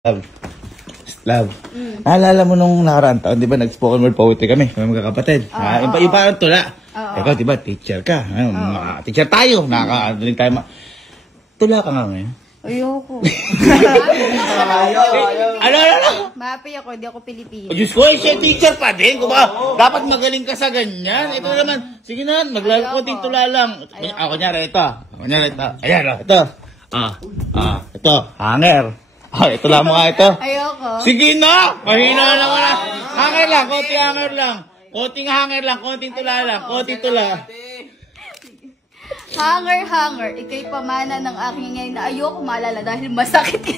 Love. Love. Naalala mo nung nakaraan taon, di ba, nag-spoken word poetry kami, mga magkakapatid. Iba ang tula. Ikaw, di ba, teacher ka. Teacher tayo. Nakaka-adaling tayo. Tula ka nga ngayon. Ayoko. Ano? Mapi ako, hindi ako Pilipino. O Diyos ko, siya teacher pa din. Kung ba, dapat magaling ka sa ganyan. Ito naman, sige na, konting tula lang. Kunyari, ito. Ayan, ito. Ito, hanger. Ito lang mga ito. Ayoko. Sige na! Mahina lang na. Hanger lang, konting hanger lang. Konting tula lang, konting tula. Hanger, ikay pamana ng aking ngayon na ayoko maalala dahil masakit ka.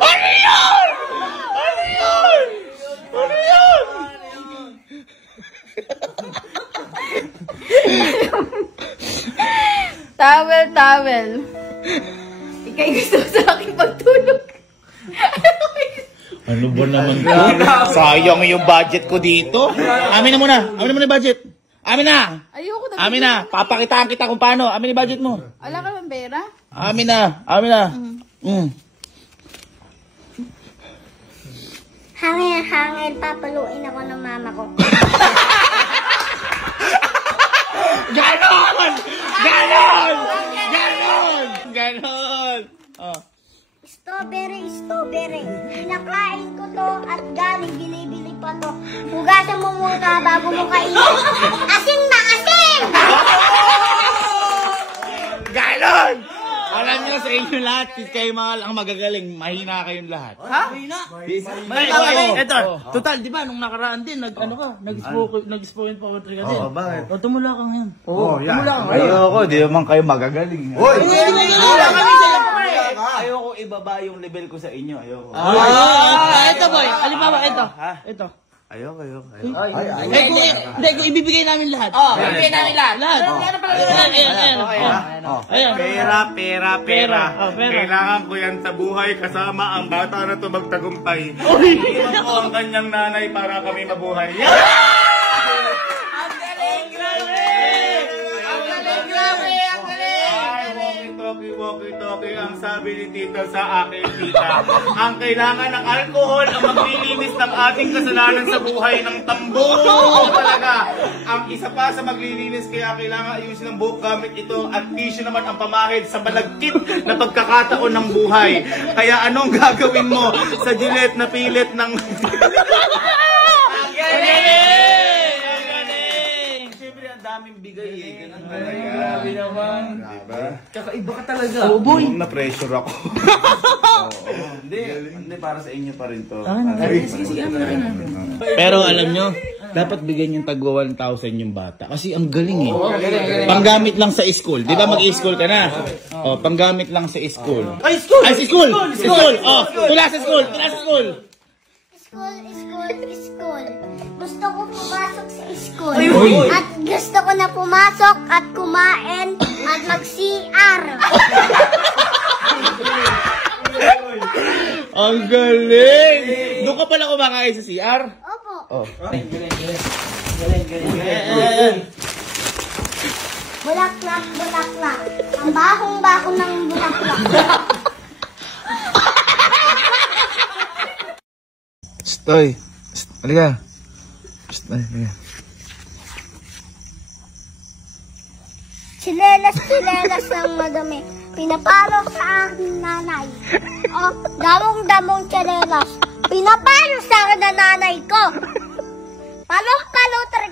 Ano yun? Towel. Ikay gusto sa aking pagtulog. Ano ba naman ito? Sayang yung budget ko dito. Amin na muna yung budget. Amin na. Ayoko na. Amin na. Papakitaan kita kung paano. Amin yung budget mo. Wala ka bang pera? Amin na. Hangin, papaluin ako ng mama ko. Ganon! Strawberry. Pinakain ko to at galing binibili pa to. Hugasan mo muna bago mo kainin. Asin na asin! Ganon! Alam nyo sa inyo lahat, kayo mga ang magagaling, mahina kayong lahat. Ha? Ito, total, di ba, nung nakaraan din, nag-spoken poetry ka din. Oo, bakit? O, tumula ka ngayon. Oo, yan. Ayoko, di naman kayo magagaling. Hoy! Ayoko ibaba yung level ko sa inyo, ayoko. Ito boy, halimbawa ito. Ayoko. Kung ibibigay namin lahat. Ibigay namin lahat. Ayan. Pera. Kailangan ko yan sa buhay kasama ang bata na to magtagumpay. Iwan ko ang kanyang nanay para kami mabuhay. Walkie-talkie ang sabi ni tita sa akin, tita. Ang kailangan ng alcohol ang maglilinis ng ating kasalanan sa buhay ng tambo. Talaga. Ang isa pa sa maglilinis kaya kailangan ayusin ng buhok gamit ito at tissue naman ang pamahid sa malagkit na pagkakataon ng buhay. Kaya anong gagawin mo sa Gillette na pilit ng... daming bigay eh. Ganun ba? Grabe naman. Diba? Kakaiba ka talaga. Oh boy. Na-pressure ako. Hindi, para sa inyo pa rin to. Sige. Pero alam nyo, dapat bigyan yung tagwa 1,000 yung bata. Kasi ang galing eh. Panggamit lang sa school. Di ba mag-i-school ka na? Panggamit lang sa school. Ay, school! Oh, tula sa school! School. Gusto ko pumasok sa school. At gusto ko na pumasok at kumain at mag-CR. Ang galing! Doon ka pala kumakain sa CR? Opo. Bulaklak. Ang bahong-baho ng bulaklak. Stoy! Halika! Chilelas ng madami. Pinapalo sa aking nanay. Damong chilelas. Pinapalo sa akin ng nanay ko. Palong-palo talaga